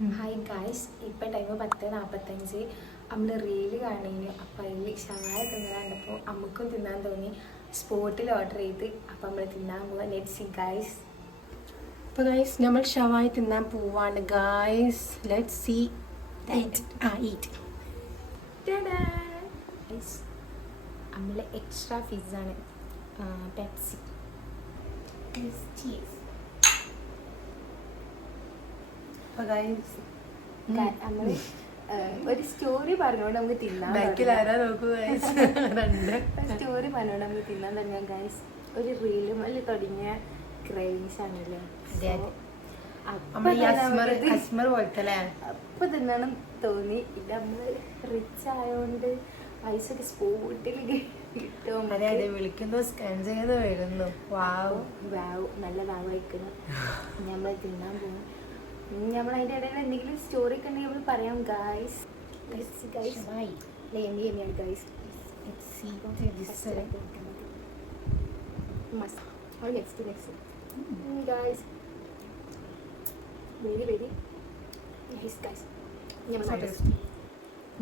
Hi guys, ഇപ്പം time 10:45. നമ്മൾ reel കാണുന്നു. അപ്പം അതിൽ ഷവായ തിന്നാണ്ടപ്പോൾ അമ്മക്കും തിന്നാൻ തോന്നി. സ്പോട്ടിൽ ഓർഡർ ചെയ്ത് അപ്പം നമ്മൾ തിന്നാൻ പോവാം. Let's see guys. അപ്പോൾ ഗായ്സ് നമ്മൾ ഷവായ തിന്നാൻ പോവാണ് guys. Let's see eat. Guys, നമ്മളെ എക്സ്ട്രാ ഫിസാണ് പെപ്സി. അപ്പോൾ ഗായ്സ് നമ്മൾ ഒരു സ്റ്റോറി പറഞ്ഞുകൊണ്ട് നമുക്ക് തിന്നാൻ സ്റ്റോറി പറഞ്ഞുകൊണ്ട് നമുക്ക് തിന്നാൻ തുടങ്ങാം ഗായ്സ്. ഒരു റീലുമല്ല തുടങ്ങിയ ക്രേവിങ്സ് ആണല്ലേ. അപ്പൊ തിന്നണം തോന്നി. ഇത് നമ്മള് റിച്ച് ആയോണ്ട് പൈസ ഒക്കെ സ്പോട്ടിൽ കിട്ടും. വിളിക്കുന്നു, സ്കാൻ ചെയ്ത് വരുന്നു. നല്ല വാവായിക്കണം. നമ്മൾ തിന്നാൻ പോകും. നമ്മൾ അതിന്റെ ഇടയിൽ എന്തെങ്കിലും സ്റ്റോറി ഒക്കെ ഉണ്ടെങ്കിൽ നമ്മൾ പറയാം ഗായ്സ്. ഗായ്സ്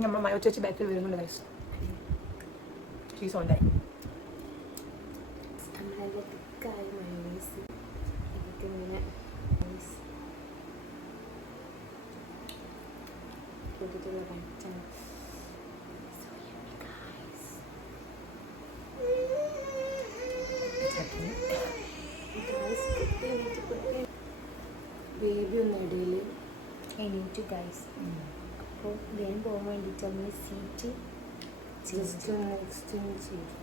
നമ്മൾ മയോ ചേച്ചി ബാക്കിൽ വരുന്നുണ്ട് ഗൈസ്. ചീസ് ഉണ്ടായി. നമ്മളതിൻ്റെ തിക്കായ മയോണൈസ് എനിക്കിങ്ങനെ കൊടുത്തുള്ള കഴിച്ചാണ്. ബേബി ഒന്ന് ഇടയിൽ എണീറ്റു ഗൈസ്. അപ്പോൾ വേഗം പോകാൻ വേണ്ടിയിട്ട് നമ്മൾ സീറ്റ് ജസ്റ്റ് ഒന്ന് എക്സ്ചേഞ്ച് ചെയ്തു.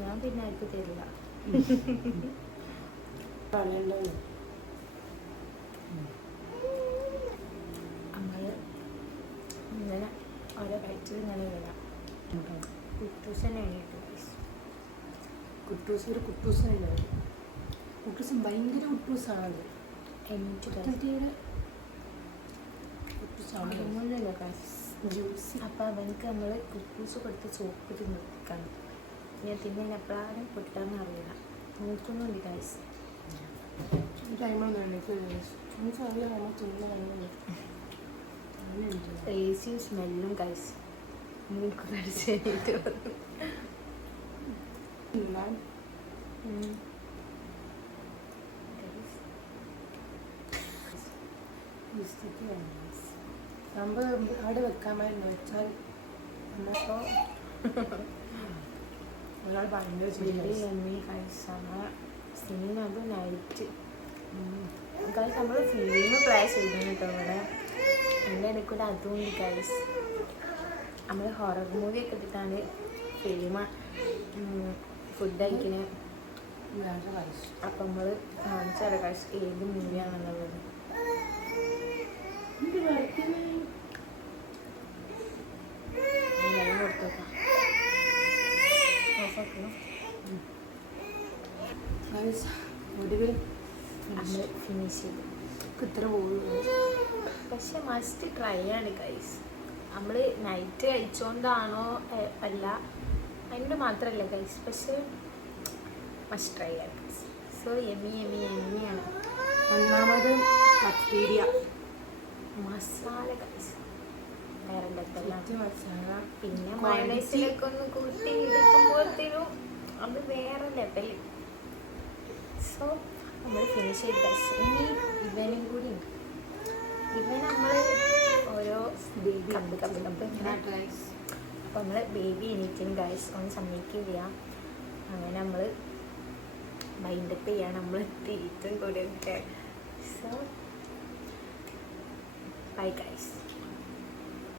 ഞാൻ പിന്നെ ആർക്കും തരില്ല. നമ്മൾ ഇങ്ങനെ ഓരോ കഴിച്ചത് ഇങ്ങനെ വരാം. കുട്ടൂസനെ എണീറ്റു ഗൈസ്. കുട്ടൂസ് ഒരു കുട്ടൂസല്ല, കുട്ടൂസ് ഭയങ്കര കുട്ടൂസാണ്. എണീറ്റു ജ്യൂസ്. അപ്പം അവനക്ക് നമ്മൾ കുട്ടൂസ് കൊടുത്ത് ചോപ്പിട്ട് നിർത്തിക്കണം. ഞാൻ പിന്നെ എപ്പോഴാണ് പൊട്ടാന്ന് അറിയില്ല. നോക്കുന്നുണ്ട് ഗൈസ്. ടേസ്റ്റിയും സ്മെല്ലും ഗൈസ് നമ്മൾ അവിടെ വെക്കാമായിരുന്നു. വെച്ചാൽ നമ്മളിപ്പോൾ ഒരാൾ ഭയങ്കര സീനത് നൈറ്റ് ഗൈസ്. നമ്മൾ ഫിലിം പ്ലേ ചെയ്തു കേട്ടോ ഇവിടെ. എൻ്റെ ഇടയ്ക്കൂടെ അതുകൊണ്ട് ഗൈസ് നമ്മൾ ഹൊറർ മൂവി ഒക്കെ ഇട്ടിട്ടാണ് ഫിലിം ഫുഡ് കഴിക്കുന്നത്. അപ്പം നമ്മൾ കാണിച്ചാലോ ഗൈസ് ഏത് മൂവിയാണെന്നുള്ളത്. ഒടുവിൽ ഫിനിഷ് ചെയ്തു. ഇത്ര പോകുന്നു. പക്ഷെ മസ്റ്റ് ട്രൈ ആണ് ഗൈസ്. നമ്മൾ നൈറ്റ് കഴിച്ചോണ്ടാണോ അല്ല, അതിൻ്റെ മാത്രമല്ല ഗൈസ്, പക്ഷെ മസ്റ്റ് ട്രൈ ആണ് ഗൈസ്. സോ എമ്മിയാണ്. ഒന്നാമത് കഫ്തീരിയ മസാല ഗൈസ് വേറെ മസാല, പിന്നെ മയോണൈസിലൊക്കെ ഒന്ന് കൂട്ടി എടുക്കുമ്പോഴത്തേനും അത് വേറെ ലെവൽ. സോ നമ്മൾ ഫിനിഷ് ചെയ്ത് ഗൈസ്. ഇനി ഇവനും കൂടി ഉണ്ട്. ഇവൻ നമ്മൾ ഓരോ ബേബി കപ്പ് ഇങ്ങനെ അപ്പോൾ നമ്മൾ ബേബി എണീറ്റും ഗൈസ്. ഒന്ന് സമ്മതിക്കില്ല. അങ്ങനെ നമ്മൾ ബൈൻഡപ്പ് ചെയ്യാൻ നമ്മൾ തിരിച്ചും കൂടി ഒക്കെ. So bye guys.